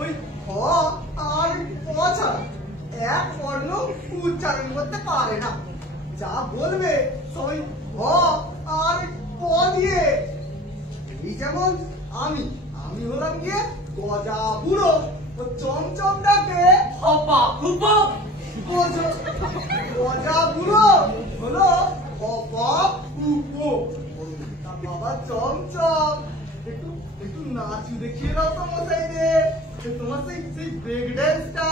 ওই হ আর প ছাড়া এক বর্ণ উচ্চারণ করতে পারে না। যা বলবে সবাই হ আর প দিয়ে। এই যেমন আমি হলাম গিয়ে গজা বুড়ো, ও চমচমটাকে হপা হুপো। গজা বুড়ো হলো হপা হুপো। তা বাবা চমচম একটু নাচু দেখিয়ে দাও তো মশাইদের, তোমার সেই ব্রেক ড্যান্সটা।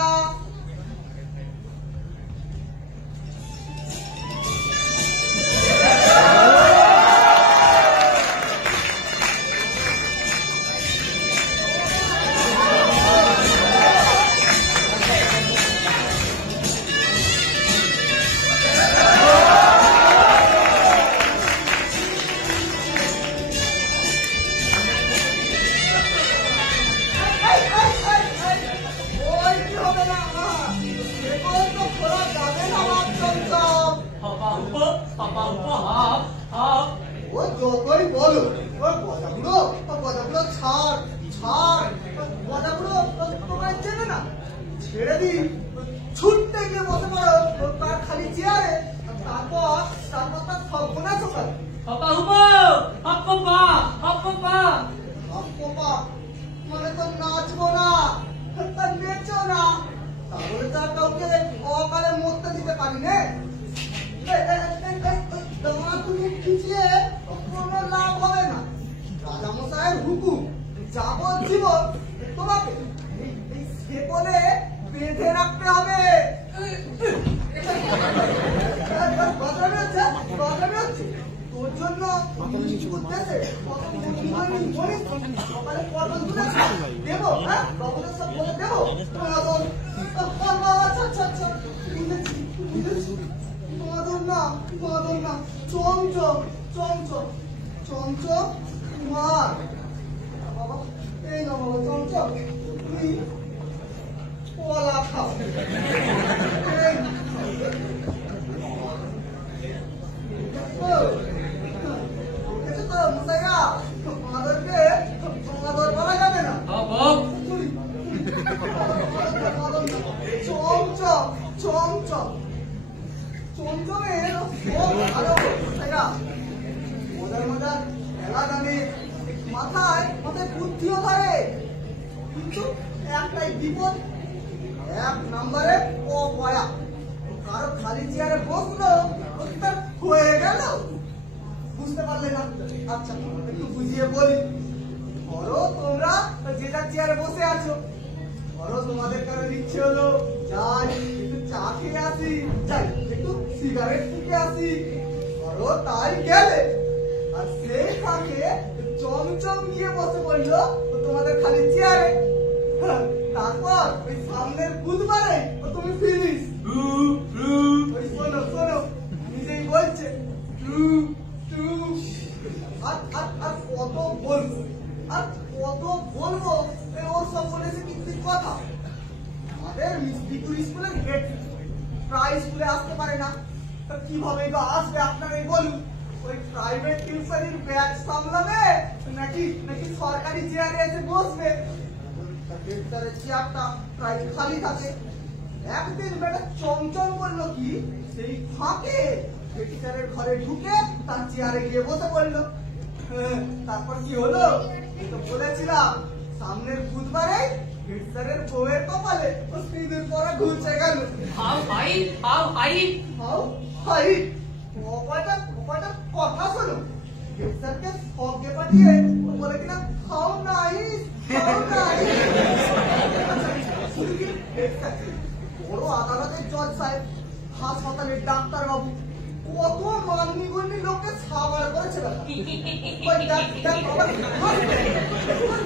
ছেড়ে দিন, ছুটতে গিয়ে বসে পড়ো তার খালি চেয়ারে, তারপর তার সর্বনাশ হয়। হপা হুপো হপপা হপপা হপপা মানে তো নাচবো না, তা নেচো না, তাহলে তো আর কাউকে অকালে মরতে দিতে পারি না। তুমি খিচিয়ে কোনো লাভ হবে না। রাজামশাইয়ের হুকুম, যাবজ্জীবন তোমাকে এই সেপলে বেঁধে রাখতে হবে। তোর জন্য দেবো, হ্যাঁ বাবুদের সব বলে দেবো। না চমচম চমচম চমচম কুমার। বাবা এই না বাবা চমচম, তুমি কলা খাও। মশাইরা তোমাদেরকে তোমাদের বলা যাবে না। চমচম চমচম চমচমের ভালো মশাইরা, মজার মজার খেলা জানে, মাথায় বুদ্ধিও ধরে, কিন্তু একটাই বিপদ, এক নম্বরে অপয়া। কারো খালি চেয়ারে বসলো হয়ে গেল, বুঝতে পারলে না? আচ্ছা একটু বুঝিয়ে বলি। ধরো তোমরা যে যার চেয়ারে বসে আছো, ধরো তোমাদের কারোর ইচ্ছে হলো যাই একটু চা খেয়ে আসি, যাই একটু সিগারেট ফুকে আসি, ধরো তাই গেলে, আর সেই ফাঁকে চমচম গিয়ে বসে পড়লো তোমাদের খালি চেয়ারে। তারপর ওই সামনের বুধবারে তুমি ফিনিশ। ওই শোনো শোনো, নিজেই বলছে আর কত বলবো, আর কত বলবো, ওর সব বলেছে কিন্তু কথা। আমাদের মিষ্টিপুর স্কুলের হেড প্রায় স্কুলে আসতে পারে না, কিভাবে আসবে আপনারাই বলুন। ওই প্রাইভেট টিউশনের ব্যাচ সামলাবে নাকি সরকারি চেয়ারে এসে বসবে? হেডস্যারের চেয়ারটা প্রায় খালি থাকে। একদিন বেটা চমচম বললো কি, সেই ফাঁকে হেডস্যারের ঘরে ঢুকে তার চেয়ারে গিয়ে বসে পড়লো। তারপর কি হলো তো বলেছিলাম, সামনের বুধবারে হেডস্যারের বউয়ের কপালে সিঁদুর পরা ঘুরছে গেল। কথা শোনো, হেডস্যারকে সঙ্গে পাঠিয়ে বলে কিনা খাও নাই বড় আদালতের জজ সাহেব, হাসপাতালের ডাক্তার বাবু, কত মান্যগণ্যি লোককে সাবার করেছে।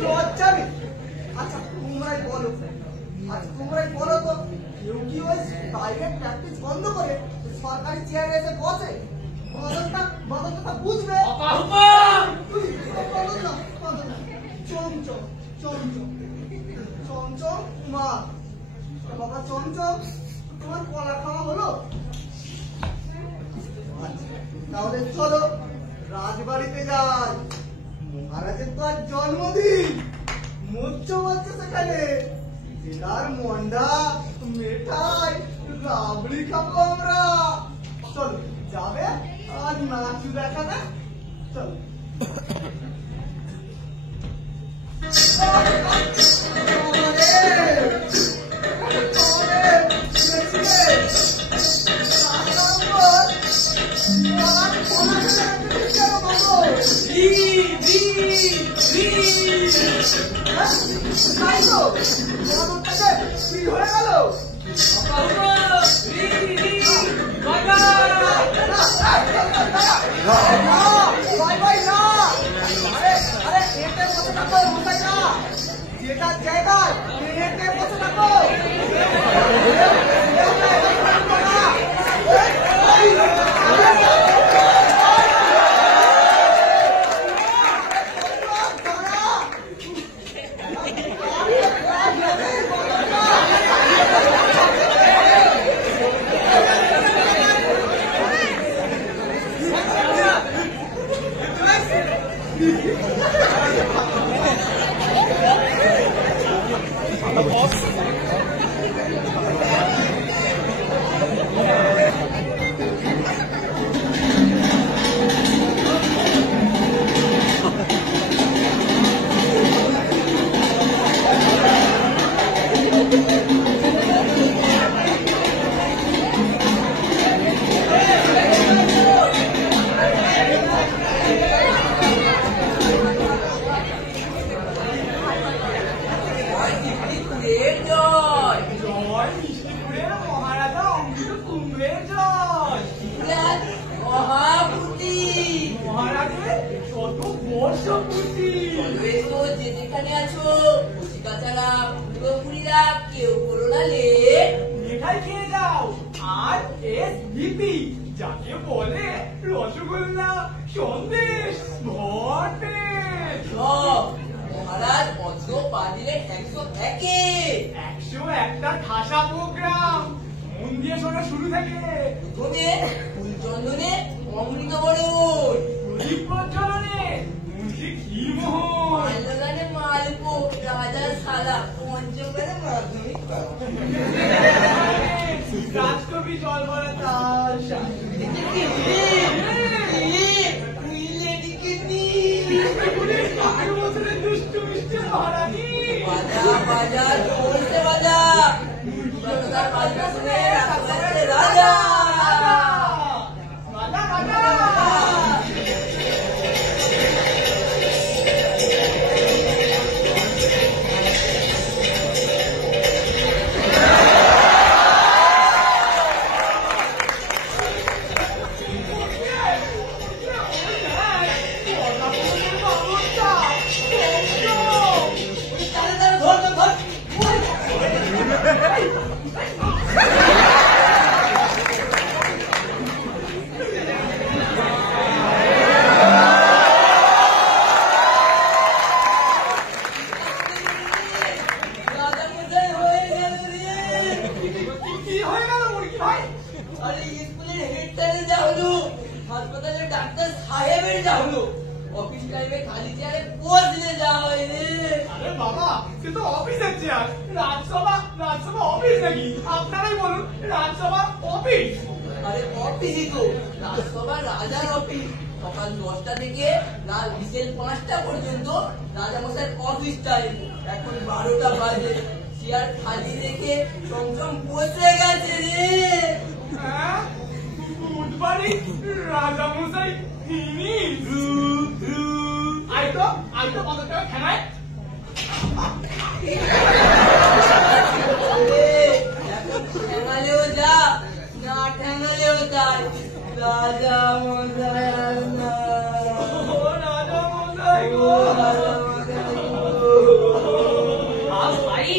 লজ্জা নেই? আচ্ছা তোমরাই বলো, তো কেউ কি ওই প্রাইভেট প্র্যাকটিস বন্ধ করে সরকারি চেয়ারে এসে বসে? বদলটা বুঝবে। চমচম চমচম চমচম কুমার, বাবা চমচম তোমার কলা খাওয়া হলো? তাহলে চলো রাজবাড়িতে যাই, মহারাজের তো আজ জন্মদিন, মোচ্চ হচ্ছে সেখানে। জেলার মন্ডা মিঠাই রাবড়ি খাবো আমরা। চলো যাবে আর নাচু দেখাবে। চলো যাকে বলে রসগোল্লা সন্দেশ ভরপেট। মহারাজ অত পাদিলে 101টা ঠাসা প্রোগ্রাম। মন দিয়ে শোনা শুরু থেকে। প্রথমে ফুলচন্দনে অমৃত বরণ, প্রদীপ প্রজ্বলনে মুন্সি ক্ষীরমোহন, মাল্যগানে মালপো রাজার সালা, পঞ্চমগানে মাধ্যমিক রাজকবি জল ভরা তার দুষ্টু মিষ্টি মহারানী। বাজা বাজা চলছে বাজা, রাজা রাজা অফিস টাইমে খালি চেয়ারে পোজ দিয়ে যাওয়া হয় রে। আরে বাবা, সে তো অফিসের চেয়ার। রাজসভা অফিস নাকি? আপনারাই বলুন, রাজসভা অফিস। আরে অফিসই তো, রাজসভা রাজার অফিস। সকাল 10টা থেকে রাত বিকেল 5টা পর্যন্ত রাজামশাই অফিস টাইম। এখন 12টা বাজে, চেয়ার খালি রেখে চমচম বসে গেছে রে। হ্যাঁ, বুধবারই রাজামশাই ফিনিশ। আইতো কত টাকা খেলায়? এখন ঠেঙালেও যা, না ঠেঙালেও তাই, রাজামশাই আর না। রাজামশাই গো, ভাই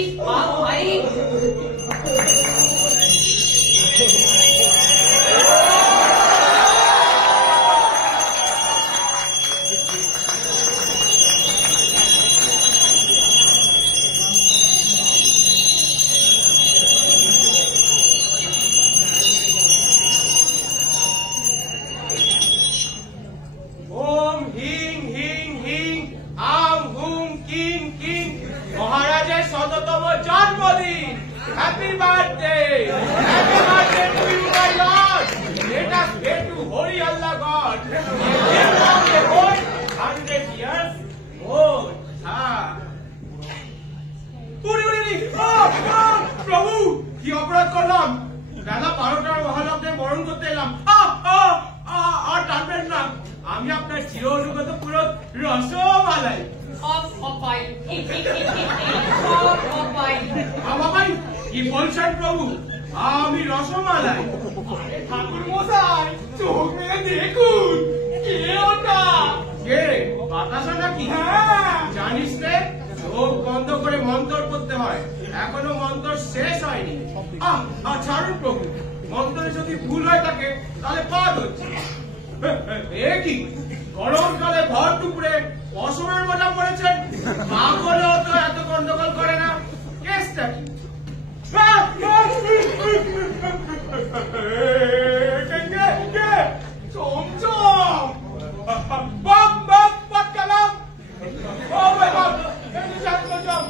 Happy birthday! Happy birthday to you, my Lord! Let us pray to Holy Allah God. Live long and old, 100 years old. প্রভু কি অপরাধ করলাম? বেলা 12টার মহালগ্নে বরণ করতে এলাম। আর টানবেন না, আমি আপনার চির অনুগত পুরো রসমালাই। বাবাই কি বলছেন প্রভু? আমি রসমালাই? ঠাকুর মশাই চোখ মেলে দেখুন, কে ওটা? কে বাতাসা নাকি? হ্যাঁ জানিস রে, চোখ বন্ধ করে মন্ত্র পড়তে হয়, এখনো মন্ত্র শেষ হয়নি। ছাড়ুন প্রভু, মন্ত্রে যদি ভুল হয়ে থাকে তাহলে পাদ হচ্ছে। এ কি গরমকালে ভর দুপুরে অসমের মজা পড়েছেন? পাগলেও তো এত গন্ডগোল করে না, কেসটা কি? চমচম বাম বাম পাটকালাম। ও ভাই বাম, এই যে চমচম।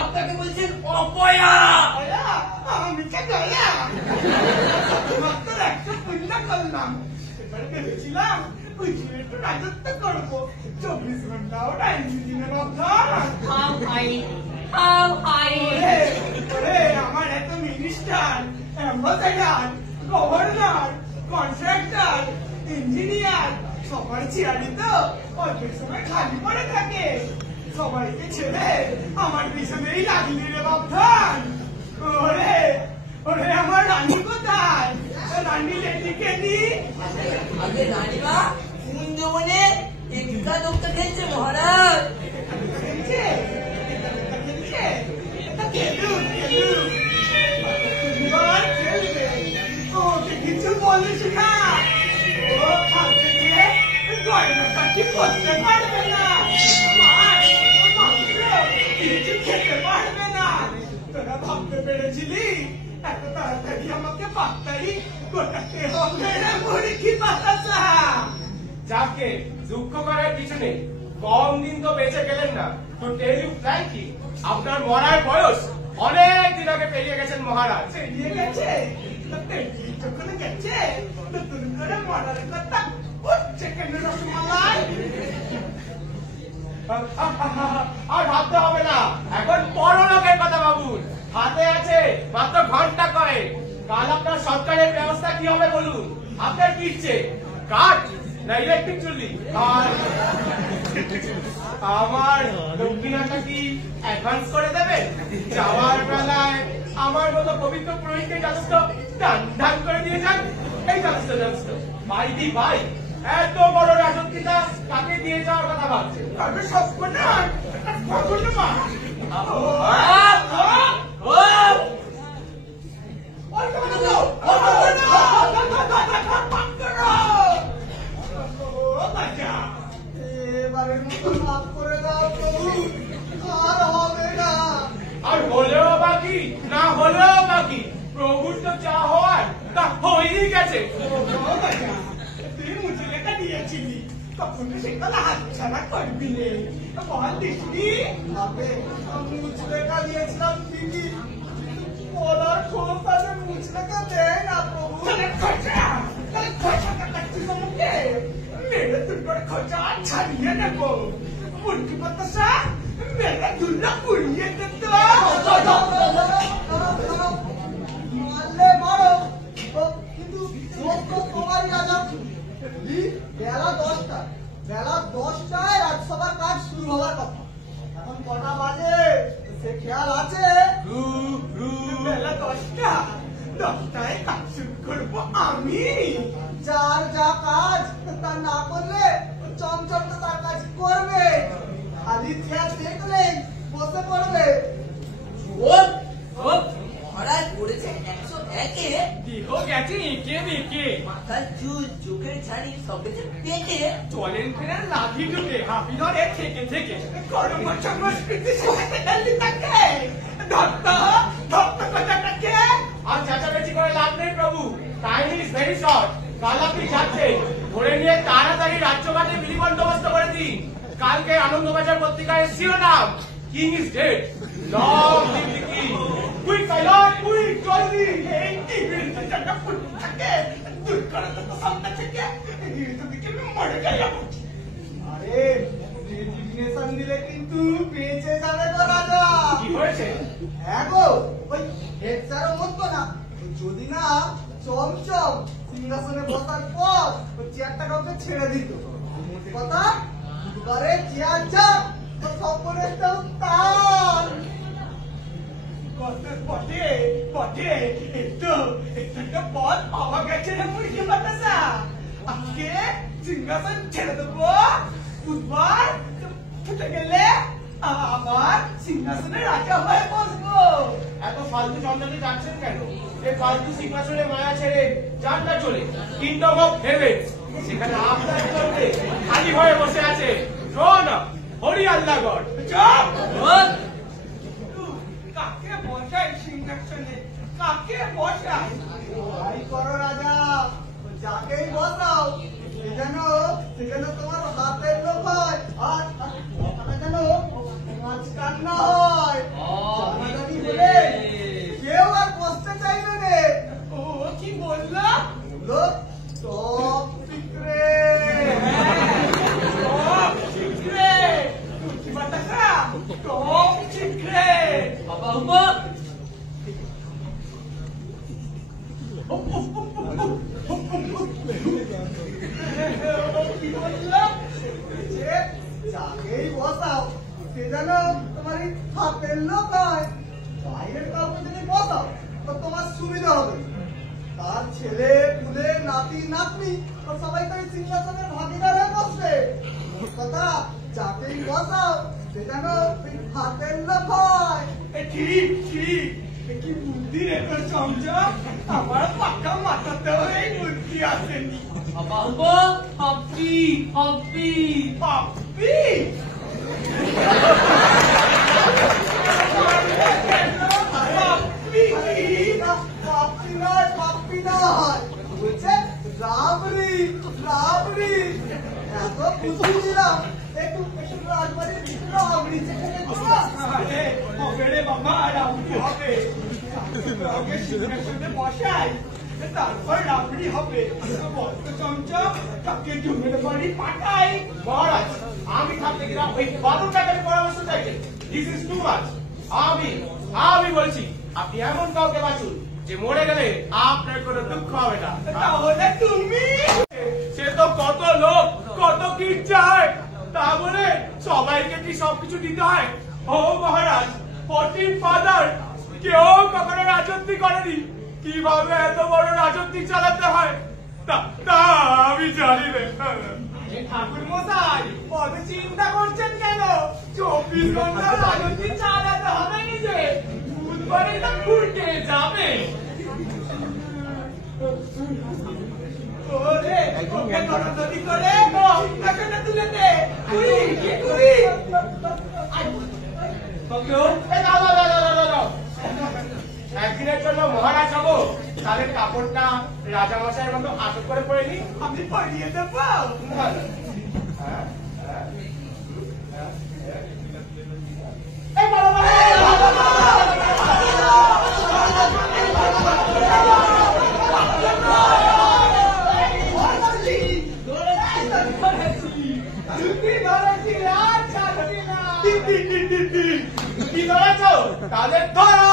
আপনাকে বলছেন অপয়া। আমি কে গয়া মাত্র একটা পুণ্য করলাম, এবারে ভেবেছিলাম ওই একটু রাজত্ব করবো, 24 ঘন্টাও টাইম দিনের আমার এত minister, ambassador, governor, contractor, engineer সবার চেয়ারই তো অল্পের সময় খালি পড়ে থাকে। সবাইকে ছেড়ে আমার পিছনেই লাগলি রে বাপধান। ওরে ওরে আমার রানী কোথায়? রানী লেডিকে দি। আগে রানীমা কুঞ্জবনে একা দোক্তা খেলছে মহারাজ। খেলছে খেলছে খেলুন খেলুন, এবার খেলবে। ওকে কিছু বলিস না, ও খালতে গিয়ে গয়না পাখি করতে পারবে না, কিছু খেতে পারবে না। তোরা ভাবতে পেরেছিলি এত তাড়াতাড়ি আমাকে পাত্তাই গোটাতে হবে রে মুরগি বাতাসা। যাকে দুঃখ করার কিছু নেই, কম দিন তো বেঁচে গেলেন না। তো টেল ইউ ফ্র্যাঙ্কলি, আপনার মরার বয়স অনেক দিন আগে পেরিয়ে গেছেন মহারাজ। পেরিয়ে গেছে? যখন গেছে নতুন করে মরার কথা উঠছে কেন রসমালাই? আর ভাবতে হবে না, এখন পরলোকের কথা ভাবুন। হাতে আছে মাত্র ঘন্টা কয়েক। কাল আপনার সরকারের ব্যবস্থা কি হবে বলুন? আপনার কি ইচ্ছে, কাঠ না ইলেকট্রিক চুল্লি? আর আমার দক্ষিণাটা কি অ্যাডভান্স করে দেবেন? যাওয়ার বেলায় আমার মতো পবিত্র পুরোহিতকে যথেষ্ট টান টান করে দিয়ে যান। এই যথেষ্ট যথেষ্ট ভাই দি ভাই, এত বড় রাজত্বিতা কাকে দিয়ে যাওয়ার কথা ভাবছে? আমি সব না এবারের মতো মাফ করে দাও প্রভু, আর হবে না। আর হলেও বাকি না হলেও বাকি, প্রভুর তো যা হওয়ার তা হয়েই গেছে। তুই মুঝে লেখা দিয়েছিলি, তখন সেটা হাত ছাড়া করবি নে, বল দিসনি? মুচলেখা দিয়েছিলাম ঠিকই, বলার খোঁজ মুচলেখা দেয় না প্রভু। মেরে তুই করে খোঁজা ছাড়িয়ে নেবো, মুরগি বাতাসা মেরে দুল্লা পুড়িয়ে দিত। বসে পড়বে। ওর মহারাজ পড়েছে 101-এ, দেহ গেছে এঁকে বেঁকে, মাথার চুল চোখের ছানি সব গেছে পেটে। চলেন ফেরেন লাঠি ঢুকে, হাফি ধরে থেকে থেকে কর্ম সংস্কৃতি শেখাতে গেলি তাকে। ধত্ত কথাটাকে আর চাচাবেচি করে লাভ নেই প্রভু। Time is very short. কাল আপনি যাচ্ছেন, ধরে নিয়ে তাড়াতাড়ি রাজ্যঘাটে বিলি বন্দোবস্ত করে দিন। কালকে আনন্দবাজার পত্রিকায় শিরোনাম, king is dead, long live the king. Quick my lord, quick, জলদি। এই টিভির চাচাটা ফুট থাকে, দূর করে তো সামনে থেকে এদিকে মরে গেলাম। আরে রেজিগনেশন দিলে কিন্তু বেঁচে যাবে গো রাজা। কি হয়েছে? হ্যাঁ গো, ওই হেড স্যারও মতো না, যদি না চমচম সিংহাসনে বসার পর ওই চেয়ারটা কাউকে ছেড়ে দিত। মোট কথা এবারে চেয়ার যা তো সম্পূর্ণটাও তার। বটে বটে, একটু একটা পথ পাওয়া গেছে না মুরগি বাতাসা। আজকে সিংহাসন ছেড়ে দেবো, বুধবার ফুটে গেলে আবার সিংহাসনে রাজা হয়ে বসবো। এত ফালতু জঞ্জালে যাচ্ছেন কেন? এই ফালতু সিংহাসনে মায়া ছেড়ে যান না চলে কিংডম অফ হেভেন। সেখানে আপনার করতে খালি হয়ে বসে আছে শোন হরি আল্লাহ গড। চুপ! কাকে বসাই সিংহাসনে, কাকে বসাই? তাই করো রাজা, যাকেই বসাও সে যেন তোমার হাতের লোক হয়, আর কথাটা যেন মাঝখান না হয়। জানাজানি হলে কেউ আর বসতে চাইবে না। ও কি বললো? বললো টপ সিক্রেট। Top secret? কি বাতাসা? Top secret? বাবা হুমা, কি বললো? যে যাকেই বসাও সে যেন তোমার এই হাতের লোক হয়। বাইরের কাউকে যদি বসাও তো তোমার সুবিধা হবে। তার ছেলে পুলে নাতি নাতনি সবাই তো এই সিংহাসনের ভাগিদার হয়ে বসবে। মোট কথা যাকেই বসাও সে যেন ওই হাতের লোক হয়। ঠিক ঠিক, কি বুদ্ধি রে তোর চমচম। আমার পাকা মাথাতেও এই বুদ্ধি আসেনি। বাবা হুমা, হাপ্পি হাপ্পি। পাপ্পি? পাপ্পি নয়, পাপ্পি নয়, বলছে রাবড়ি রাবড়ি। এত বুদ্ধি দিলাম, একটু রাজবাড়ির রাবড়ি যেখানে আরে হবে রে বাবা, রাবড়ি হবে। ওকে সিংহাসনে বসাই, তারপর রাবড়ি হবে। বস্ত চমচম তাকে জমির বাড়ি পাঠাই। মহারাজ, আমি থাকতে কিনা ওই বালুটাকে পরামর্শ চাইছেন? This is too much. আমি বলছি আপনি এমন কাউকে বাঁচুন যে মরে গেলে আপনার কোনো দুঃখ হবে না। তাহলে তুমি? সে তো কত লোক কত কি চায়, তা বলে সবাইকে কি সবকিছু দিতে হয়? ও মহারাজ, 14 ফাদার কেউ কখনো রাজত্ব করেনি। কিভাবে এত বড় রাজত্ব চালাতে হয় তা আমি জানি না। ঠাকুর মশাই, অত চিন্তা করছেন কেন? 24 ঘন্টা রাজত্ব চালাতে হবে নিজে, বুধবারে তা ঘুরতে যাবে। ওরে ওকে নরনদী করে সিংহাসনে তুলে দে। কুড়ি কুড়ি একদিনের জন্য মহারাজ হবো, তাদের কাপড়টা রাজামশাইয়ের মতো আটক করে পড়ে নি, আমি পরিয়ে দেবো। তাদের ধরো।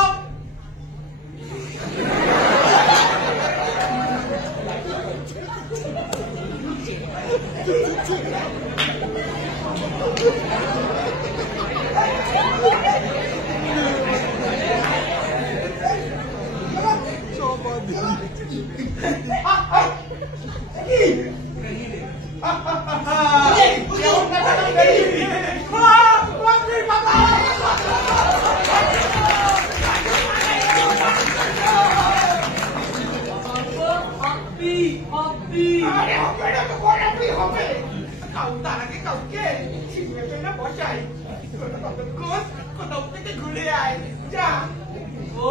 ততক্ষণ কোথাও থেকে ঘুরে আয় যা।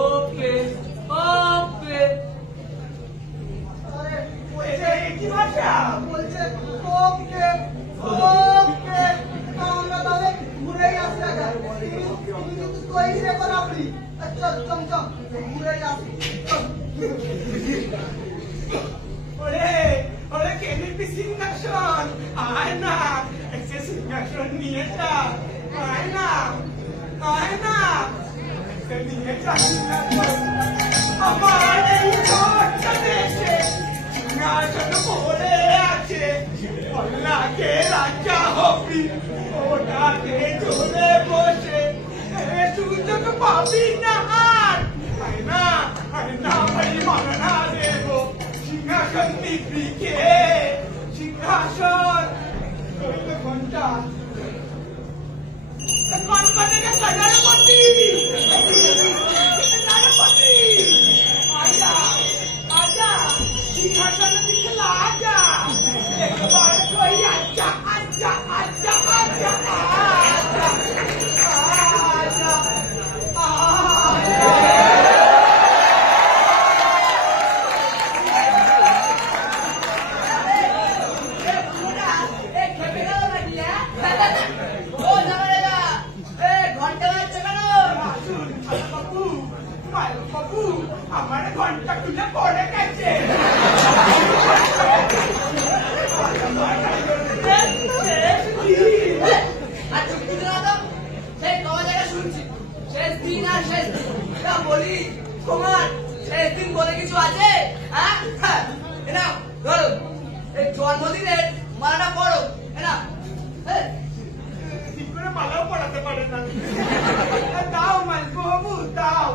ওকে ওকে। আরে কি ভাষা বলছে ওকে ওকে, আমরা তাহলে ঘুরেই আসি আগে। তুমি কিন্তু তৈরি রেখো আপনি। চল চল চল ঘুরেই আসি। ওরে ওরে কেনিপি সিংহাসন আয় না, এসে সিংহাসন নিয়ে যা, আয় না আয় না, নিয়ে যা সিংহাসন। আমার এই ঘরটা দেশে সিংহাসন পড়ে আছে, অল্লাহকে রাজা হবি ওটাতে চলে বসে, সুযোগ পাবি না আর। আয় না ভাই মানা দেব সিংহাসন দিব্যিকে, সিংহাসন ঘন্টা কনকনে সাজারপতি সাজারপতি আজা আজা সিংহাসন দিখলা আজা, একবার কই আজা আজা আজা আজা আজা আজা বাবু আমার ঘন্টা খুলে পড়ে গেছে। বলি তোমার শেষ দিন বলে কিছু আছে? জন্মদিনের মালাটা পড়ো না, ঠিক করে মালাও পড়াতে পারে না। দাও মালকো বাবু দাও,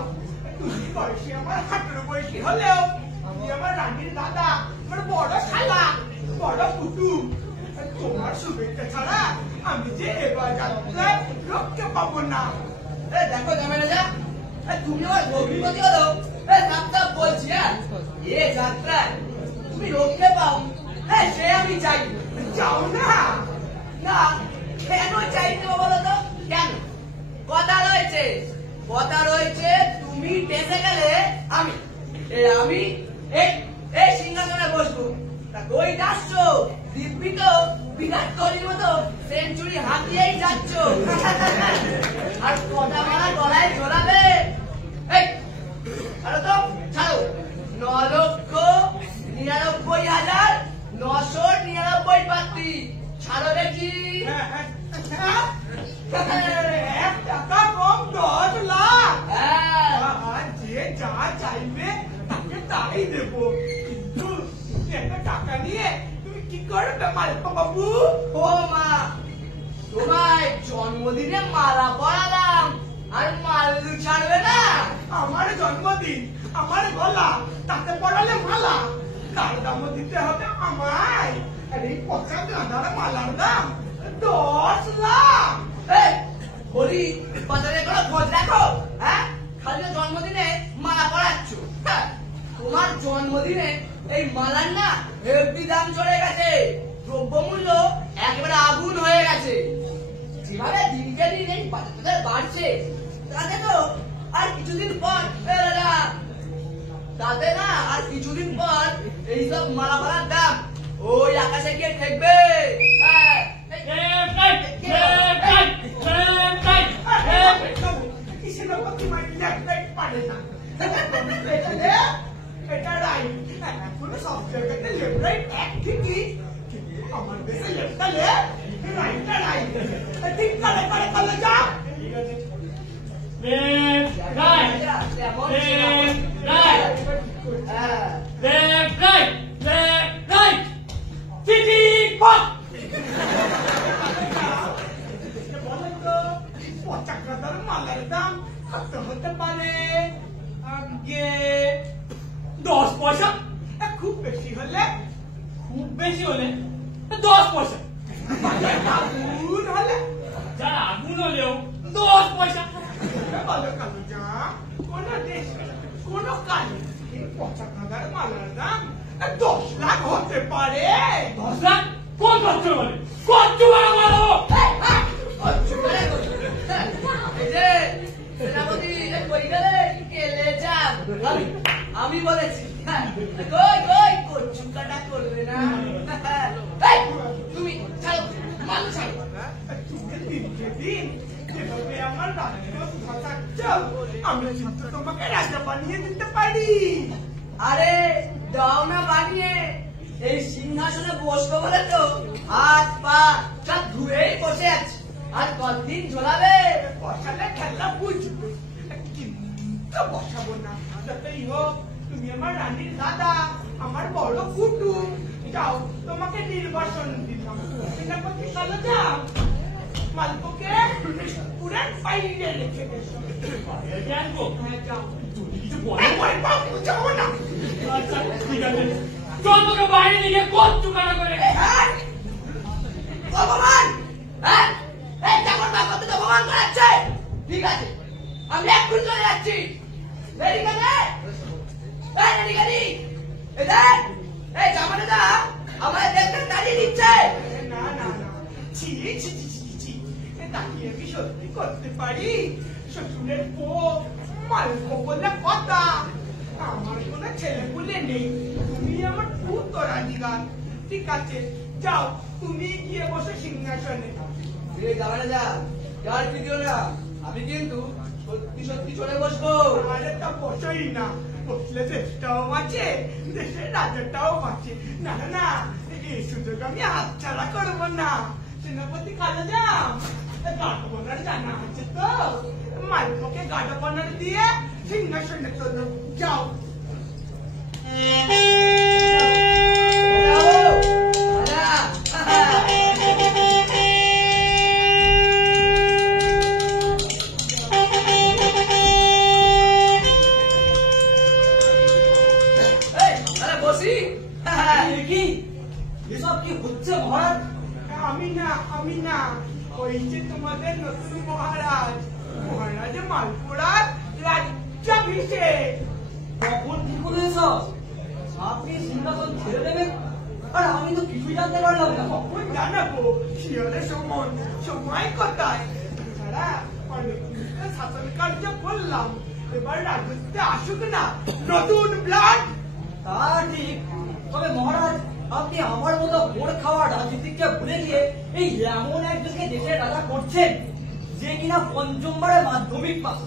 তুমি বয়সী আমার হাঁটুর বয়সী হলেও তুমি আমার রানীর দাদা, আমার বড় শালা, বড় পুটু। তোমার শুভেচ্ছা ছাড়া আমি যে এবার যাত্রায় রক্ষে পাবো না। দেখো জামাইরাজা, তুমি আমার অভিমতি হলো যাত্রা বলছি, এ যাত্রায় তুমি রক্ষে পাও সে আমি চাই। যাও না না কেন চাইতে বলো তো? কেন? কথা রয়েছে তুমি টেসে গেলে আমি আমি এই সিংহাসনে বসবো। তা কই যাচ্ছ? দিব্যি তো বিরাট কোহলির মতো সেঞ্চুরি হাতিয়েই যাচ্ছ। আর কটা মারা গলায় ঝোলাবে? এই আরে তো ছাড়ো, 9,99,999 প্রার্থী ছাড়ো দেখি। 1 টাকা কম 10 লাখ। হ্যাঁ যে যা চাইবে তাকে তাই দেবো, কিন্তু এত টাকা নিয়ে তুমি কি করবে মালপা বাবু? ও মা, তোমায় জন্মদিনে মালা পরালাম আর মাল্লু ছাড়বে না? আমার জন্মদিন, আমার গলা, তাতে পড়ালে মালা, তার দামও দিতে হবে আমায়। আর এই পচা গাঁদার মালার দাম 10 লাখ। বলি বাজারে কোনো খোঁজ রাখো? হ্যাঁ, খালি জন্মদিনে মালা পরাচ্ছ। তোমার জন্মদিনে এই মালার না হেভি দাম চলে গেছে, দ্রব্যমূল্য একেবারে আগুন হয়ে গেছে। যেভাবে দিনকে দিন এই বাজার বাড়ছে তাতে তো আর কিছুদিন পর এইসব মালা মালার দাম ওই আকাশে গিয়ে ঠেকবে। এটা রাইট, এখনো সব জায়গাতে লেফট রাইট এক ঠিকই, আমার দেশে লেফটটা লেফট, রাইটটা রাইট। ঠিক করে করে করে যা। ঠিক আছে, পচাকাদার মালার দাম কত হতে পারে? 10 পয়সা। খুব বেশি হলে 10 পয়সা। আগুন হলে যারা আগুন হলেও 10 পয়সা। বলো কালু যা, কোন দেশে কোন কালে এই পচাকাদার মালার দাম 10 লাখ হতে পারে? 10 লাখ? কোন কচ্ছ বলে? কচ্ছ বলে মারো। ওইখানে কেলে যান আমি বলেছি কই কই কচু কাটা করবে না এই, তুমি ছাড়ো মানুষ ছাড়ো দিন যেভাবে আমার রাজ্য থাকছো আমি কিন্তু তোমাকে রাজা বানিয়ে দিতে পারি। আরে দাও না বানিয়ে এই সিংহাসনে বসবো বলে তো হাত পা সব ধুয়েই বসে আছে আর কতদিন ঝোলাবে বসালে খেলা বুঝবে কিন্তু বসাবো না। যতই হোক তুমি আমার রানীর দাদা, আমার বড় কুটুম। যাও তোমাকে নির্বাসন দিলাম, সেনাপতি চলো যাও, মালপোকে পুরান বাইরে রেখে গেছো। জানবো হ্যাঁ যাও। কিছু বলে একবার বাবু যাও না। আচ্ছা ঠিক আছে চল তোকে বাইরে নিয়ে কচ্ছু কাটা করে ভগবান হ্যাঁ এই যেমন বাবা তো ভগবান করাচ্ছে ঠিক আছে আমি এখন চলে যাচ্ছি রেডি করে এই রেডি করি এই দেখ এই জামানে দা আমায় দেখতে দাঁড়িয়ে দিচ্ছে না না না, ছি ছি ছি ছি ছি, তাকিয়ে কি সত্যি করতে পারি? শ্বশুরের বউ মালপো বলে কথা। আমার কোনো ছেলে পুলে নেই, তুমি আমার পুত্র রানীগান। ঠিক আছে যাও, তুমি গিয়ে বসে সিংহাসনে। এই জামানে দা যার কি দিও না আমি কিন্তু সত্যি সত্যি চলে বসবো আরে তা বসোই না, বসলে দেশটাও বাঁচে, দেশের রাজাটাও বাঁচে। না না না, এই সুযোগ আমি হাতছাড়া করবো না। সেনাপতি কাজে যাও, গাঢ় বনার জানা আছে তো, মালপোকে গাঢ় বনার দিয়ে সিংহাসনে তোলো। যাও। এসব কি হচ্ছে মহারাজ? আমি না, ওই যে তোমাদের নতুন মহারাজ, মহারাজ মালপুরার রাজ্যাভিষেক। কখন কি করে এসব? আপনি সিংহাসন ছেড়ে দেবেন আর আমি তো কিছুই জানতে পারলাম না। কখন জানাবো? শিয়রে সময় কোথায়? তাছাড়া অনেক শাসন কার্য করলাম, এবার রাজত্বে আসুক না নতুন ব্লাড। তা ঠিক, তবে মহারাজ আপনি আমার মতো ভোর খাওয়া রাজনীতিকে ভুলে গিয়ে এই এমন একজনকে দেশের রাজা করছেন যে কিনা পঞ্চমবারে মাধ্যমিক পাস।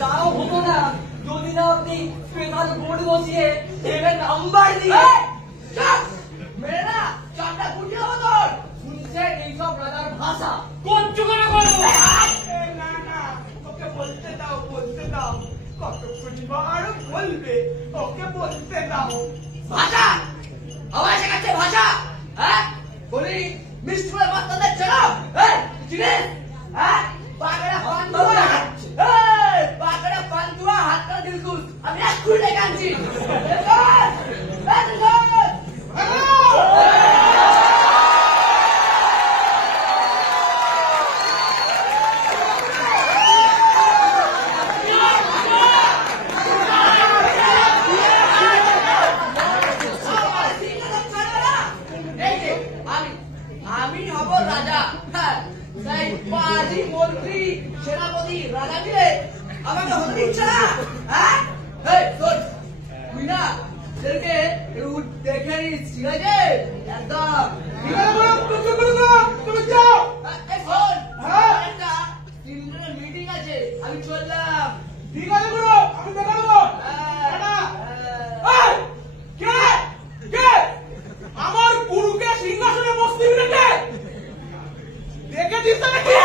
তাও হতো না যদি না আপনি স্পেশাল বোর্ড বসিয়ে দেবেন নাম্বার দিয়ে। মেরে না চারটা গুটিয়ে হবো তোর শুনছেন এইসব রাজার ভাষা? কচ্ছু কাটা করবো না না, ওকে বলতে দাও, কতক্ষণ আরো বলবে, ওকে বলতে দাও। ভাষা আমার শেখাচ্ছে ভাষা হ্যাঁ বলি মিষ্টি বাচ্চাদের চলো হ্যাঁ চিনিস হ্যাঁ পাগড়া পান্তুয়া পাগড়া পান্তুয়া হাতটা দিলকুল আমি এক খুলে কাঁদছি আমি হব রাজা হ্যাঁ তাই পাজি মন্ত্রী সেনাপতি রাজা মিলে আমাকে হতে দিচ্ছে না হ্যাঁ এই শোন তুই না এদেরকে দেখে নিস ঠিক আছে একদম তুমি যাও। এই শোন হ্যাঁ? একটা তিনজনের মিটিং আছে আমি চললাম ঠিক আছে গুরু, আমি দেখা দেবো। এই, কে আমার গুরুকে সিংহাসনে বসতে দিলে? দেখে দিস নাকি?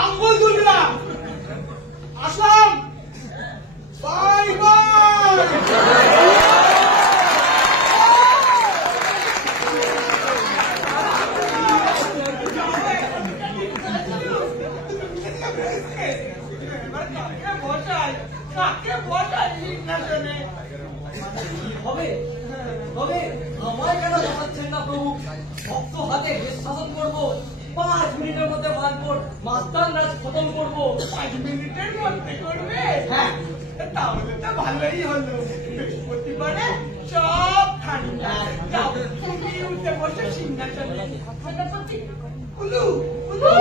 আঙ্গুল তুলবি না। আসলাম, বাই বাই। মিনিটের মধ্যে মাস্টার রাজ খতম করবো। 5 মিনিটের মধ্যে করবে? হ্যাঁ, তাহলে তো ভালোই হলো। বৃহস্পতিবারে সব ঠান্ডা। যাও, তুমি উঠে বসে সিংহাসনে। সেনাপতি, উলু উলু।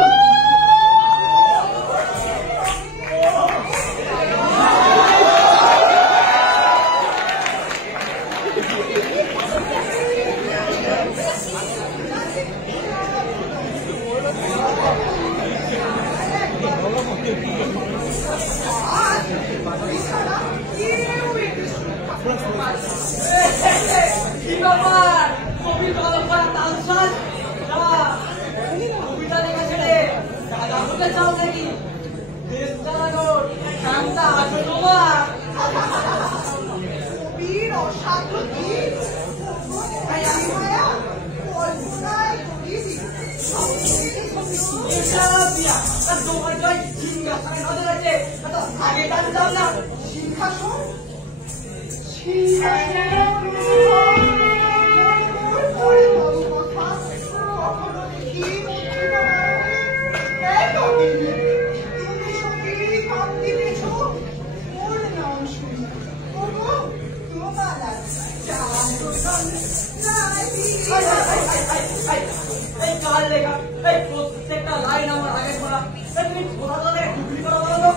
কি ব্যাপার? কবি কলকাতার তালসাজ কবিতা লিখেছে রে, দাদা হতে চাও নাকি? দেশ চালানোর নামটা আছে তোমার? কবির অসাধ্য কি? কল্পনায় কবি তোমার জয় সিংহাসনে নজর আছে, আগে জানতাম না। সিংহাসন এই কাল লেখা, এই প্রত্যেকটা লাইন আমার আগে শোনা। তুমি কোথা থেকে টুকলি করা বলো?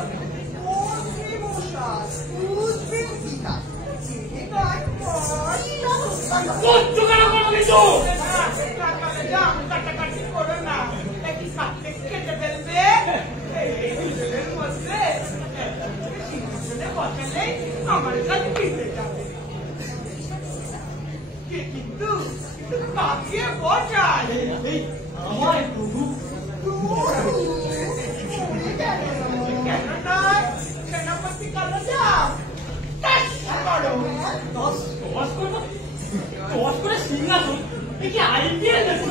কচ্ছু কেন করো কিন্তু? কাটাকাটি করো না। একই কাটতে কেটে ফেলবে। এই দুজনের মধ্যে সিংহাসনে বসালেই আমার কাছে ফিরে যাবে। কিন্তু কাটিয়ে বসায়। আমার প্রভু কেন নয়? সেনাপতি কালো যাও। করো। দশ করে সিংহাসন, এ কি আইপিএল নাকি?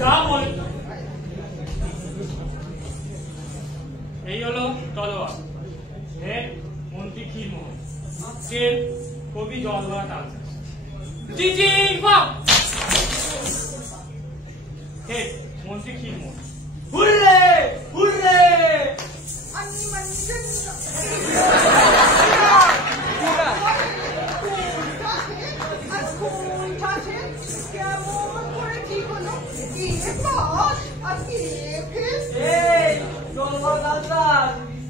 যা বলে। এই হলো তলোয়ার, হেড মন্ত্রী ক্ষীরমোহন, টেল কবি জলধরা তালসাজ, জিজি বাপ হেড মন্ত্রী ক্ষীরমোহন। Hurray hurray.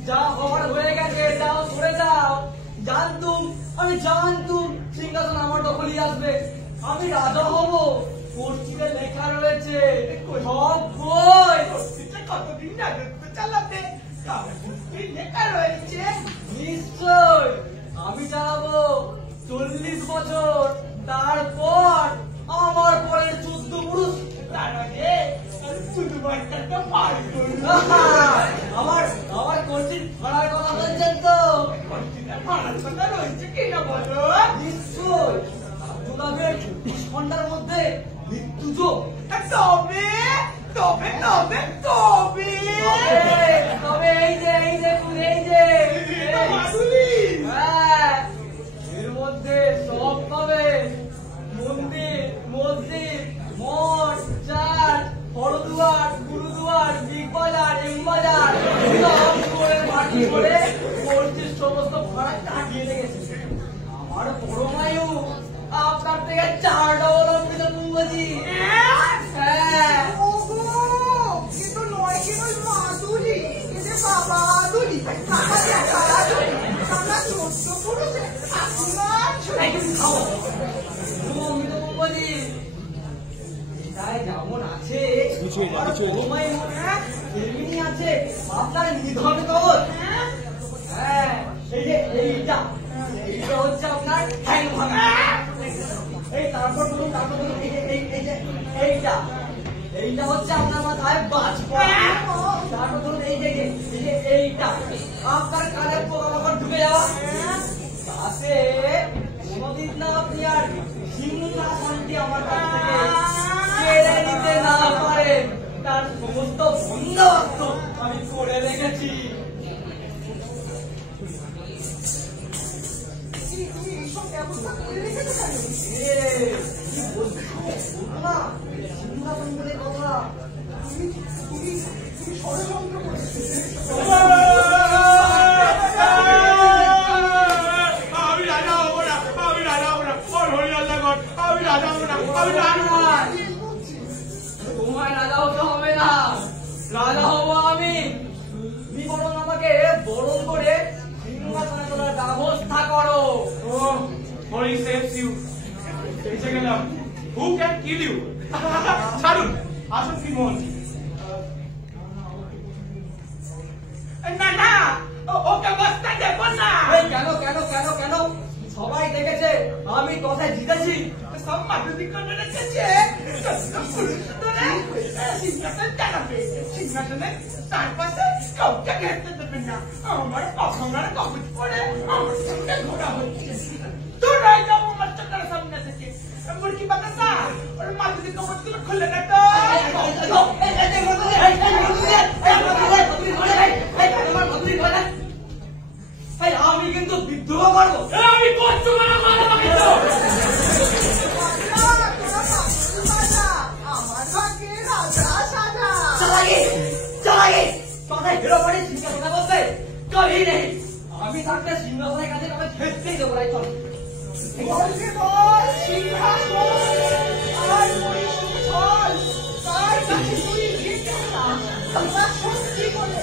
যা হওয়ার হয়ে গেছে, যাও সরে যাও। আমি জানতুম সিংহাসন আমার দখলই আসবে, আমি রাজা হব। পত্রিকায় লেখা রয়েছে সব বই। কতদিন রাজত্ব চালাতে লেখা রয়েছে? নিশ্চয় আমি চালাবো 40 বছর, তারপর আমার পরের 14 পুরুষ। তার আগে শুধু বাচ্চাটা পার করবো। আমার কোচিং ভাড়ার কথা বলছেন তো? ভাড়ার কথা রয়েছে কিনা বলো? নিশ্চয় আব্দুল 20 ঘন্টার মধ্যে মৃত্যু যোগ। তবে তবে তবে তবে তবে এই যে হ্যাঁ, এর মধ্যে সব পাবে। মন্দির, মসজিদ, মঠ, চার্চ, বড়দুয়ার, গুরুদুয়ার, বিগ বাজার, এম বাজার সব করে মাটি করে মসজিদ সমস্ত ভাড়া কাটিয়ে লেগেছে। আমার বড় মায়ু আপনার থেকে 4 ডবল অমৃত মুম্বাজি। হ্যাঁ, অমৃত মুম্বাজি তাই যেমন আছে আমার বড় মায়ু তেমনি আছে আপনার নিধন কবচ। হ্যাঁ, এই যে এইটা হচ্ছে আপনার ঠ্যাং ভাঙা। এই তারপর বলুন এইটা হচ্ছে আপনার মাথায় বাজ পড়া। তারপর ধরুন এই যে এইটা আপনার কানে পোকামাকড় ঢুকে যাওয়া। তাতে কোনদিন না আপনি আর সিংহাসনটি আমার কাছ থেকে কেড়ে নিতে না পারেন, তার সমস্ত বন্দোবস্ত আমি করে রেখেছি। এসব ব্যবস্থা করে রেখেছে কেন? কি বলছো? না, সিংহাসন বলে কথা। তুমি ষড়যন্ত্র করেছো। আমি রাজা হবো না, আমি রাজা হবো না, ওর হরি রাজা কর, আমি রাজা হবো না, আমি রাজা হবো না। তোমার রাজা হতে হবে না, রাজা হবো আমি। তুমি বরং আমাকে বরণ করে সিংহাসনে তোলার ব্যবস্থা করো। Oh, Hori saves you. বেঁচে গেলাম। Who can kill you? ছাড়ুন, আসুন কি মন। না না, ওকে বসতে দেবো না। এই কেন কেন কেন কেন? সবাই দেখেছে আমি কথায় জিতেছি। সব মাধুরী করে রেখেছে। সিংহাসন চালাবে, সিংহাসনে তার পাশে কাউকে ঘেরতে দেবে না। আমার কখনোর কবজ পড়ে আমার সঙ্গে ঘোরা হচ্ছে। তোর রায় যাবো আমার চোখের সামনে থেকে। মুরগি বাতাসা, ওর মাধুরী কবজ গুলো খুলে না তো। আমি কিন্তু বিদ্রোহ করবো। আমি কচ্ছু কানা করবো কিন্তু। আমার ভাগ্যে রাজা সাজা। কথায় বেরো পড়ে সিংহাসনে বসে কবি নেই। আমি থাকতে সিংহাসনের কাছে তবে খেতেই দেবো রাই। চল বলছে বল সিংহাসন আর মরিসুম ছল তাই কাছে তুই জিতে না তোমরা সত্যি বলে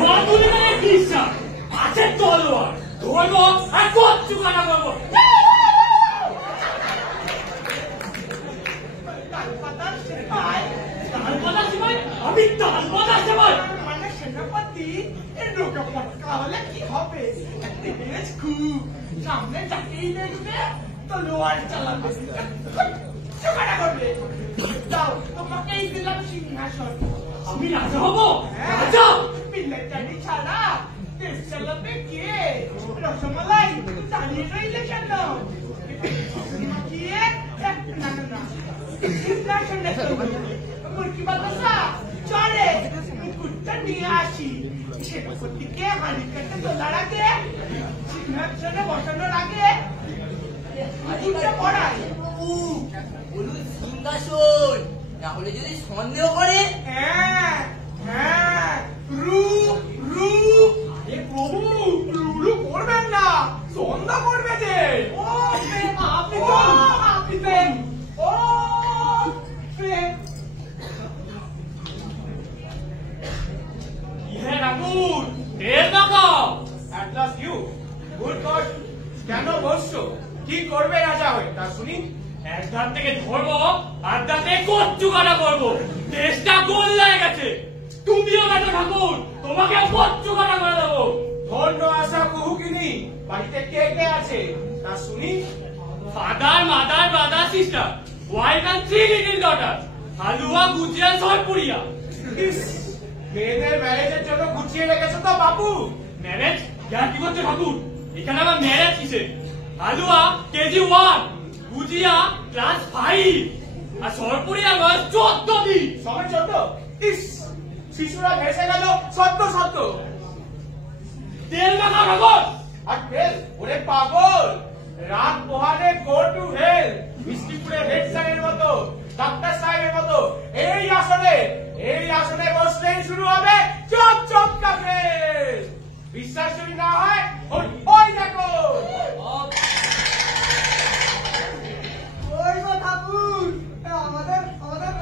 মাধুরী মানে কৃষ্ণা আছে তলোয়ার ধরবো আর কচ্ছু কানা করবো। তালপাতা সেবাই আমি তালপাতা সেবাই। মানে সেনাপতি এর লোকে পটকা হলে কি হবে? তেজ খুব সামনে যাকেই দেখবে তলোয়ার চালাবে, চোখাটা করবে। দাও তোমাকেই দিলাম সিংহাসন। আমি রাজা হবো, রাজা। মিলিটারি ছাড়া দেশ চালাবে কে? রসমালাই দাঁড়িয়ে রইলে কেন? গিয়ে না না না সিংহাসনে মুরগি বাতাসা চলে মুকুটটা নিয়ে আসি। সেনাপতিকে হারিকেনটা তোলার আগে সিংহাসনে বসানোর আগে মুকুটটা পড়াই। বলুন সিংহাসন, তাহলে যদি সন্দেহ করে হ্যাঁ হ্যাঁ রু রু এ প্রভু রু করবেন না, সন্ধ্যা করবে যে। ও প্রেম আপনি তো আপনি প্রেম ও প্রেম ইহে রাখুন তেল দেখাও। At last you, good God, কেন বসছো? কি করবে রাজা হয়ে তা শুনি। এক ধার থেকে ধরবো আর দাঁতে কচ্ছু কাটা করবো। দেশটা গোল্লায় গেছে। তুমিও বেটা ঠাকুর, তোমাকেও কচ্ছু কাটা করে দেবো। ধন্য আশা কুহুকিনি বাড়িতে কে কে আছে তা শুনি। Father mother brother sister, wife and 3 little daughter, হালুয়া গুজিয়া সরপুরিয়া। ইস, মেয়েদের ম্যারেজের জন্য গুছিয়ে রেখেছো তো বাবু। ম্যারেজ? ইয়ার কি করছে ঠাকুর? এখানে আমার ম্যারেজ কিসে? হালুয়া কেজি 1, গুজিয়া ক্লাস 5, আর সরপুরিয়া বয়স 14 দিন। সবাই চলতো। ইস, শিশুরা ভেসে গেল সত্য সত্য। তেল মাখা ঠাকুর। আর ফেল ওরে পাগল, রাত পোহালে গো টু হেল। মিষ্টিপুরের হেড সাহেবের মতো, ডাক্তার সাহেবের মতো এই আসনে বসলেই শুরু হবে চপ চপ কাফে। বিশ্বাস যদি না হয় ওই দেখো। ওই গো ঠাকুর আমাদের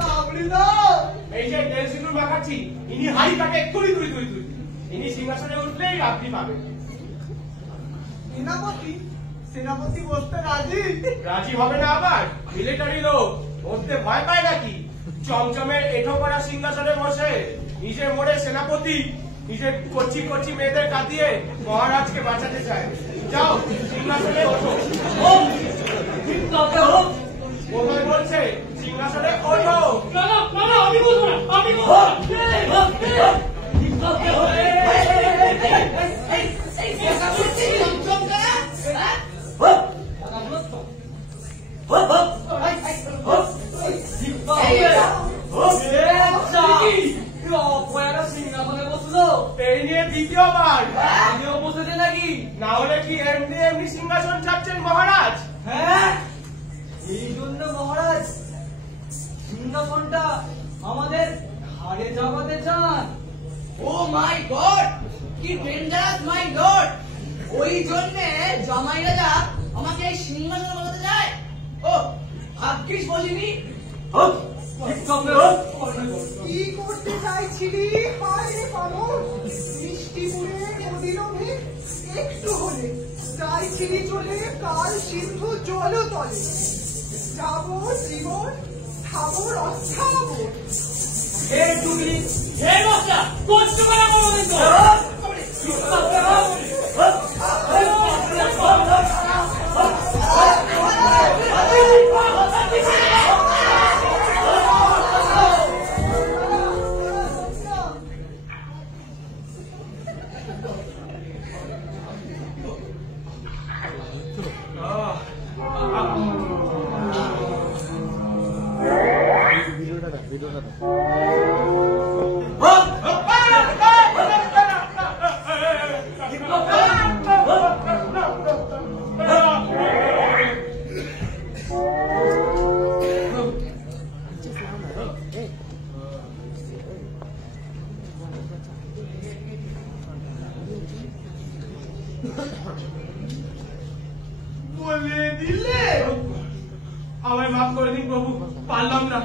রাবড়ি দাও। এই যে তেল সিঁদুর মাখাচ্ছি, ইনি হাই কাটে তুই তুই তুই তুই। ইনি সিংহাসনে উঠলেই রাত্রি পাবে। সেনাপতি বসতে রাজি। রাজি হবে না আবার? মিলিটারি লোক বলতে ভয় পায় নাকি? চমচমের এঠো করা সিংহাসনে বসে নিজের মোড়ে সেনাপতি নিজের কচি কচি মেয়েদের কাঁদিয়ে মহারাজকে বাঁচাতে চায়। যাও সিংহাসনে ওঠো। কোথায় বলছে সিংহাসনে ওঠো। না না না না, আমি বলবো না, আমি বলবো না। এমনি এমনি সিংহাসন ছাড়ছেন মহারাজ? হ্যাঁ, এই জন্য মহারাজ সিংহাসনটা আমাদের ঘাড়ে চাপাতে চান। ও মাই গড, কি ডেঞ্জারাস মাই লর্ড! ওই জন্যে জামাই রাজা আমাকে এই সিংহাসন বসাতে যায়। ও ভাগ্যিস বলিনি। কি করতে চাইছিলি হায় রে পাগল? মিষ্টিপুরে নদীর অভির একটু হলে চাইছিলি চলে কাল সিন্ধু জলতলে। যাবো জীবন খাবো রক্ষাবো। হে তুমি, হে বস্তা, কষ্ট করা বলো কিন্তু। বলে দিলে আমায় মাফ করে দিন প্রভু, পারলাম না।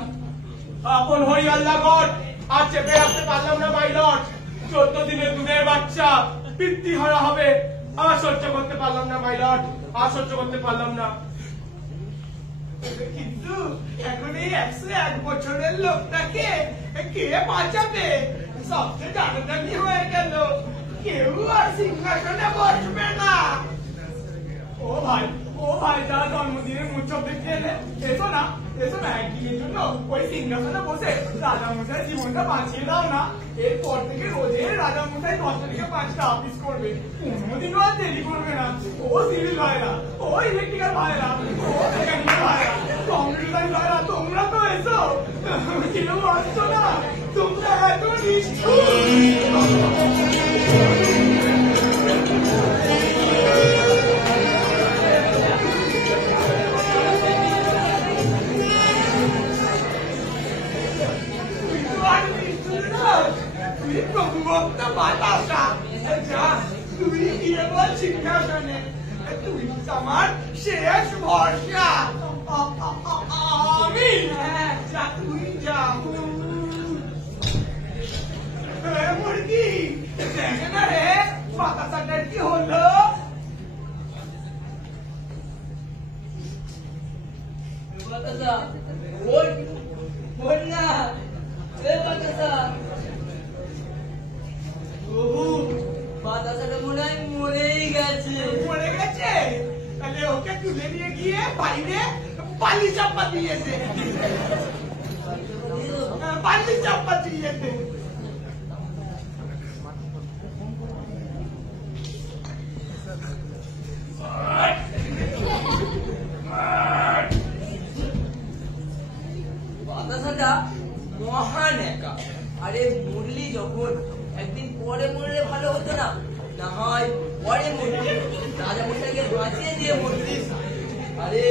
আপন হই আল্লাহ গড, আর চেপে রাখতে পারলাম না মাই লর্ড। 14 দিনের দুধের বাচ্চা পিতৃহারা হবে, আর সহ্য করতে পারলাম না মাই লর্ড, আর সহ্য করতে পারলাম না। কিন্তু এখন এই 101 বছরের লোকটাকে কে বাঁচাবে? সবচেয়ে জানাজানি হয়ে গেল, কেউ আর সিংহাসনে বসবে না। ও ভাই, যারা জন্মদিনের উৎসব দেখতে এলে, এসো না একদিনের জন্য ওই সিংহাসনে বসে রাজামশাই জীবনটা বাঁচিয়ে দাও না। এরপর থেকে রোজে রাজামশাই 10টা থেকে 5টা অফিস করবে, কোনোদিনও আর দেরি করবে না। ও সিভিল ভাইরা, ও ইলেকট্রিক্যাল ভাইরা, ও মেকানিক্যাল ভাইরা, কম্পিউটার ভাইরা, তোমরা তো এসো। কেউ আসছো না, তোমরা এত প্রভুভক্ত বাতাসা, যা তুই গিয়ে বল সিংহাসনে তুই আমার শেষ ভরসা। আমি যা, তুই যা। মুরগি দেখে না রে বাতাসাটার কি হলো? বাতাসা ওর না, বাতাসা বাতাসাটা মনে হয় মরেই গেছে। মরে গেছে? তাহলে ওকে তুলে নিয়ে গিয়ে বাইরে বালি চাপা দিয়েছে, বালি চাপা দিয়েছে। বাতাসাটা মহান একা। আরে মুরলি যখন একদিন পরে মরলে ভালো হতো না? না হয় পরে মরলি, রাজামশাইকে বাঁচিয়ে দিয়ে মরলিস। আরে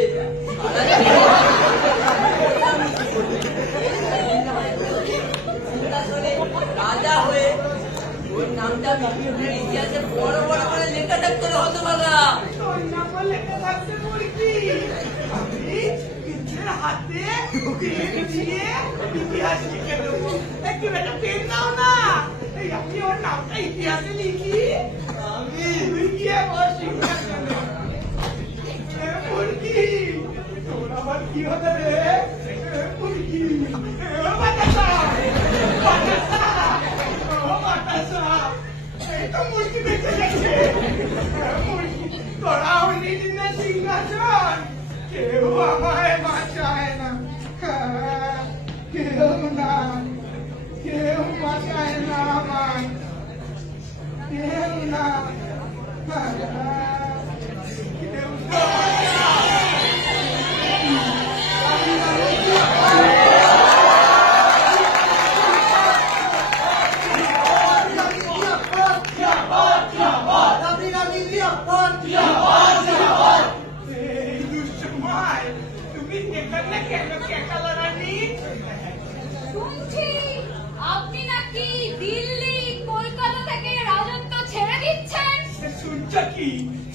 রাজা হয়ে ওর নামটা পৃথিবীর ইতিহাসে বড় বড় করে লেখা থাকতে হতো বাবা। তোর নাম লেখা থাকতে মুরগি, আমি নিজের হাতে পেন দিয়ে ইতিহাস লিখে দেবো। একটু একটা পেন দাও না, আমি ওর নামটা ইতিহাসে লিখি। আমি তুই গিয়ে বসি মুরগি। তোর আবার কি হতে রে মুরগি? বাতাসা, বাতাসা, বাতাসা, এই তো মুরগি বেঁচে গেছে। মুরগি তোরা হলি না সিংহাসন, কেউ আমায় বাঁচায় না, কেউ না, কেউ বাঁচায় না আমায়, কেউ না, কেউ না। Yeah.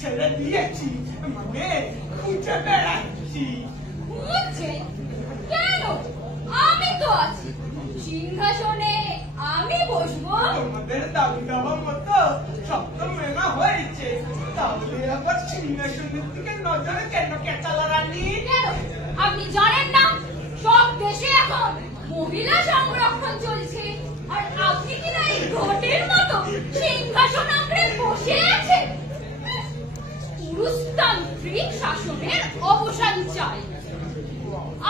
ছেড়ে দিয়েছি, মানে খুঁজে বেড়াচ্ছি। বুঝছেন কেন? আমি তো আছি সিংহাসনে, আমি বসবো। তোমাদের দাবি দেওয়া মতো শব্দ মেলা হয়েছে, তাহলে আবার সিংহাসনের দিকে নজরে কেন কেচালা রানী? কেন আপনি জানেন না সব দেশে এখন মহিলা সংরক্ষণ চলছে, আর আপনি কিনা এই ঘটের মতো সিংহাসন আঁকড়ে বসে আছেন? পুরুষতান্ত্রিক শাসনের অবসান চাই।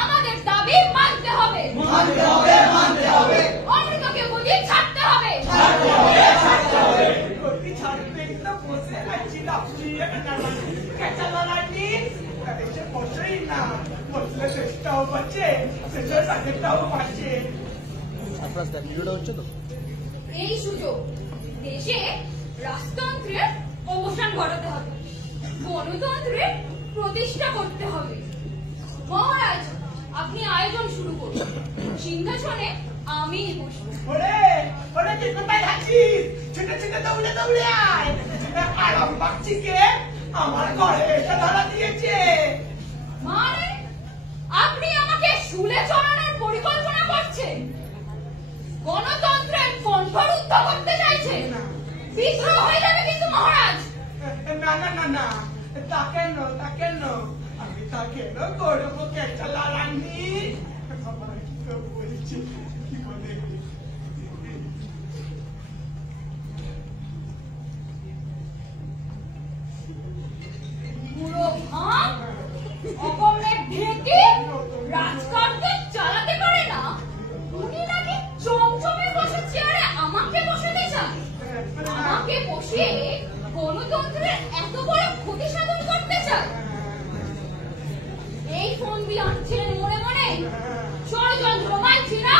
আমাদের দাবি মানতে হবে, মানতে হবে, মানতে হবে। অমৃতকে গদি ছাড়তে হবে। গতি ছাড়বেই তো বসে আছি লাফিয়ে কেচালা রানী। এসে বসেই না, বসলে দেশটাও বাঁচে, শেষের রাজ্যটাও বাঁচে। এই সুযোগ দেশে রাজতন্ত্রের অবসান ঘটাতে হবে, গণতন্ত্রের প্রতিষ্ঠা করতে হবে। মহারাজ, আপনি আয়োজন শুরু করুন, সিংহাসনে আমি বসবো। ওরে ওরে তুই কোথায় যাচ্ছিস? ছুটে ছুটে দৌড়ে দৌড়ে আয়। আরাম বাচ্চিকে আমার ঘরে এসে ধরা দিয়েছে। মানে আপনি আমাকে শুলে চড়ানোর পরিকল্পনা করছেন? গণতন্ত্রের কণ্ঠরুদ্ধ করতে চাইছেন? বিদ্রোহ হয়ে যাবে কিন্তু মহারাজ। না না না না, তা কেন, তা কেন? আমি তা কেন করবো কেচালা রানী? আমার তো বলছি কি বলে পুরো ভাঙ অকম্যের ঢেকে রাজকার্য চালাতে পারে না, উনি নাকি চমচমে বসে চেয়ারে আমাকে বসাতে চান। আমাকে বসিয়ে গণতন্ত্রের এত বড় ক্ষতি সাধন করতে চান। এই ফোন দিয়ে আনছিলেন মনে মনে, ষড়যন্ত্র মানছি না।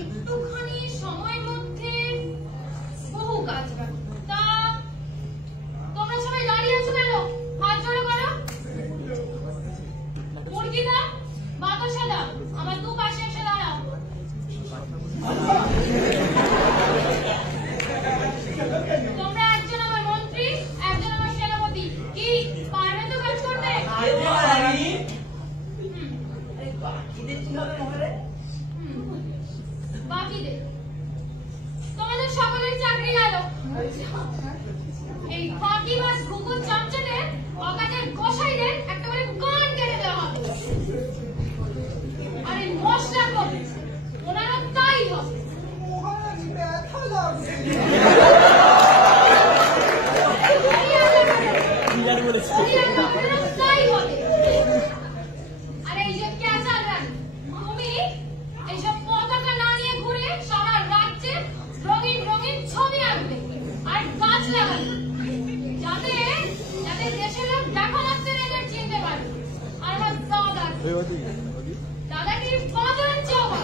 একটুখানি সময়ের মধ্যে বহু কাজ রাখো। তা তোমরা সবাই দাঁড়িয়ে আছো কেন? হাত জড়ো করো। মুরগিদা, বাতাসাদা, আমার দুপাশে এসে দাঁড়াও। তোমরা একজন আমার মন্ত্রী, একজন আমার সেনাপতি। কি পারবে তো কাজ করতে? বাকিদের কি হবে মহারাজ? বাকিদের তোমাদের সকলের চাকরি গেল। এই ফাঁকিবাজ ঘুঘুর চামচাদের অকাজের গোসাইদের একেবারে কান কেটে দেওয়া হবে। আর এই মশলা কবি ওনারও তাই হবে। মহারানী ব্যথা লাগছে। তাই হবে। আর এই যে ক্যাচাল রানী, তুমি এইসব পতাকা না নিয়ে ঘুরে সারা রাজ্যে রঙিন রঙিন ছবি আনবে আর গাছ লাগাবে, যাতে যাতে দেশের লোক দেখা মাত্র এদের চিনতে পারে। আর আমার দাদাকে বাজারের চাওয়া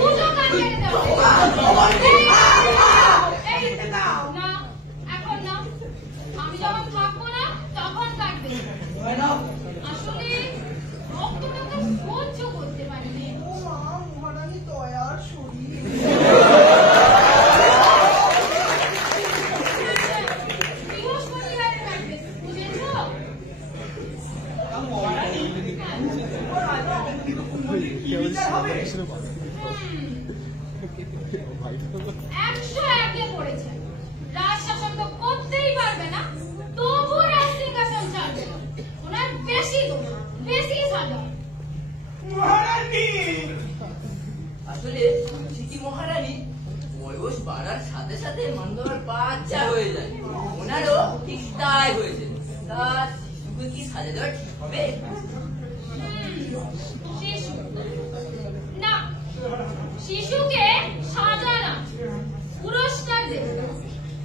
পুজো গান কেটে দেওয়া। না, এখন না, আমি যখন থাকবো না তখন কাটবে। আসলে রক্তটাকে সহ্য করতে পারি না। ও মা, মহারানী দয়ার শরীর। বৃহস্পতিবারে কাটবে, বুঝেছো? একশো একে পড়েছে। রাজ শাসন তো করতেই পারবে না, তবু রাজ সিংহাসন ছাড়বে না। ওনার বেশি সাজা। মহারানী আসলে সিটি মহারানী বয়স বাড়ার সাথে সাথে মন্দর বাচ্চা হয়ে যায়। ওনারও ঠিক তাই হয়েছে। তা শিশুকে কি সাজা দেওয়া ঠিক হবে? শিশু না, শিশুকে সাজা না, পুরস্কার দেবে।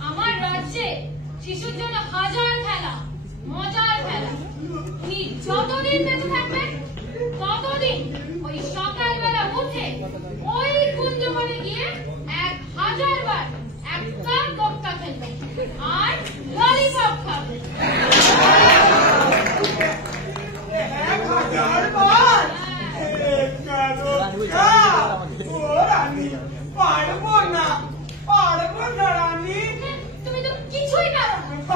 আমার রাজ্যে শিশুর জন্য হাজার খেলা, মজার খেলা। উনি যতদিন বেঁচে থাকবেন ততদিন ওই সকালবেলা উঠে ওই কুঞ্জবনে গিয়ে 1000 বার এক কাপ দোক্তা খেলবেন আর ললিপপ খাবেন। 1000 বার? ও রানী, পারবো না রানী। তুমি তো কিছুই পারো না।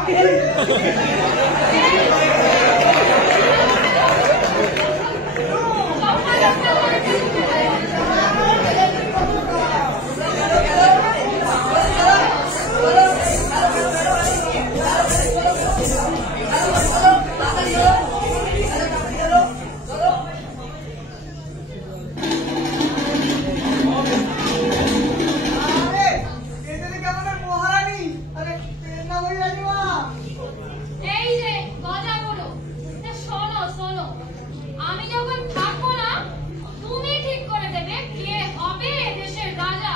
আরে, এদের কেমন মহারানী? আরে, না ওই রানীমা। এই যে গজাগুলো, শোনো শোনো, আমি যখন থাকবো না তুমি ঠিক করে দেবে কে হবে দেশের রাজা।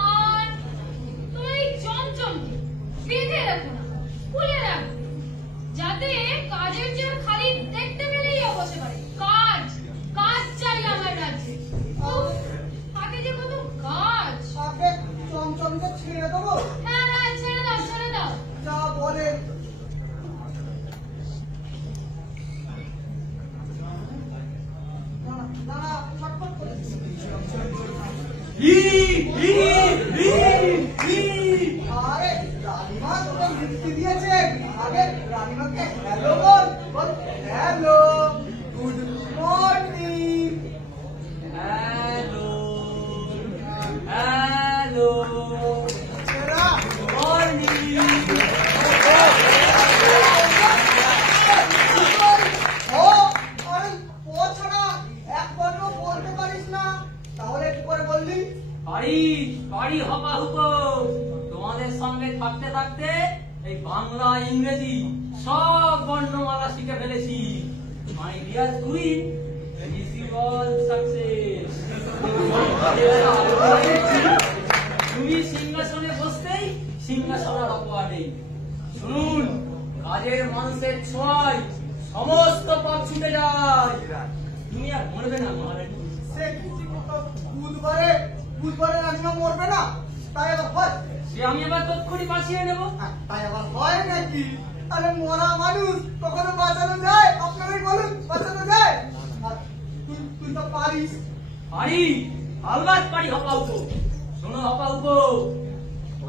আর তুমি চমচমকে বেঁধে রাখো না, খুলে রাখো, যাতে কাজের জন্য খালি দেখতে পেলেই বসে পারে। কাজ কাজ চাই আমার রাজ্যে। উফ, আগে যে কত কাজ। আপনি চমচমকে ছেড়ে দেবো? হ্যাঁ হ্যাঁ, ছেড়ে দাও ছেড়ে দাও। যা বলেন। না, ছটফট করেছি। আরে, রানীমা তোকে লিখতে দিয়েছে। আগে রানীমাকে হ্যালো বল। Hello, good morning. Hello morning. ও, আরে ও ছাড়া এক বর্ণ বলতে পারিস না, তাহলে কি করে বললি? বাড়ি হপা হুকো। তোমাদের সঙ্গে থাকতে থাকতে এই বাংলা ইংরেজি সব বর্ণমালা শিখে ফেলেছি। My dear queen, wish you all success. তুমি সিংহাসনে বসতেই সিংহাসনের অপবাদে। শুনুন, কাজের মানুষের ছোঁয়ায় সমস্ত পাপ ছুটে যায়। তুমি আর মরবে না মহারানী। সে কিছু বুধবারে ফুটবলের রাজমা মরবে না, তাই আবার হয়। সে আমি আবার তৎক্ষণি বাঁচিয়ে নেবো। তাই আবার হয় নাকি? আরে মরা মানুষ কখনো বাঁচানো যায়? আপনারাই বলুন, বাঁচানো যায়? আর তুই তো পারিস। পারি, আলবাত পারি হপাউকো। শোনো হপাউকো,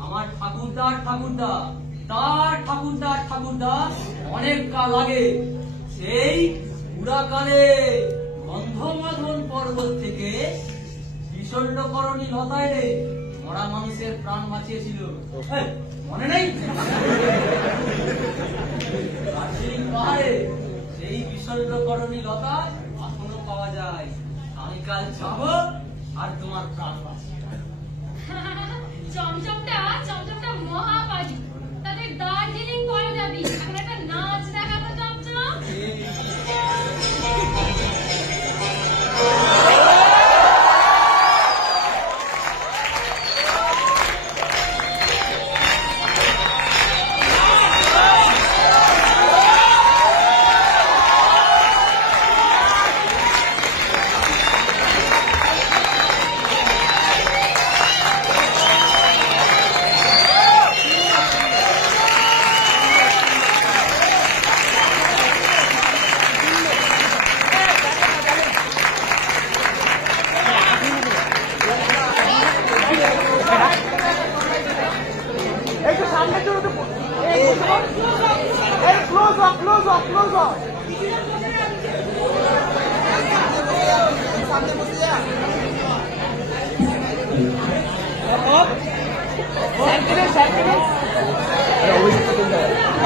আমার ঠাকুরদার ঠাকুরদা, তার ঠাকুরদার ঠাকুরদা অনেক কাল আগে সেই পুরাকালে গন্ধমাধন পর্বত থেকে বিষণ্ণকরণী লতায় রে মরা মানুষের প্রাণ বাঁচিয়েছিল। এই, মনে নেই? দার্জিলিং পাহাড়ে সেই বিষণ্ণকরণী লতা এখনো পাওয়া যায়। আমি কাল যাব আর তোমার প্রাণ বাঁচিয়ে চমচমটা মহাপারি। তাদের দার্জিলিং করা যাবি। এখন একটা নাচ দেখাবো চমচম।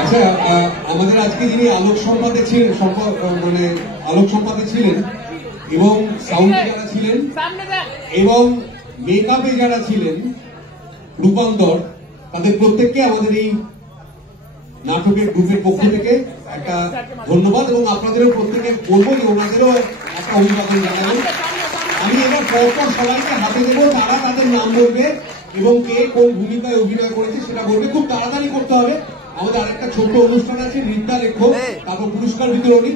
আচ্ছা, আমাদের আজকে যিনি আলোক সম্পাদক ছিলেন, আলোক সম্পাদক ছিলেন এবং সাউন্ড যারা ছিলেন এবং মেকআপে যারা ছিলেন রূপান্তর, তাদের প্রত্যেককে আমাদের এই নাটকের গ্রুপের পক্ষ থেকে একটা ধন্যবাদ এবং আপনাদেরও প্রত্যেকে বলবো যে ওনাদেরও একটা অভিবাদন জানাবেন। আমি এবার পরপর সবাইকে হাতে দেবো, তারা তাদের নাম বলবে এবং কে কোন ভূমিকায় অভিনয় করেছে সেটা বলবে। খুব তাড়াতাড়ি করতে হবে, আমাদের আরেকটা ছোট্ট অনুষ্ঠান আছে, নৃত্যালেখ্য, তারপর পুরস্কার বিতরণী।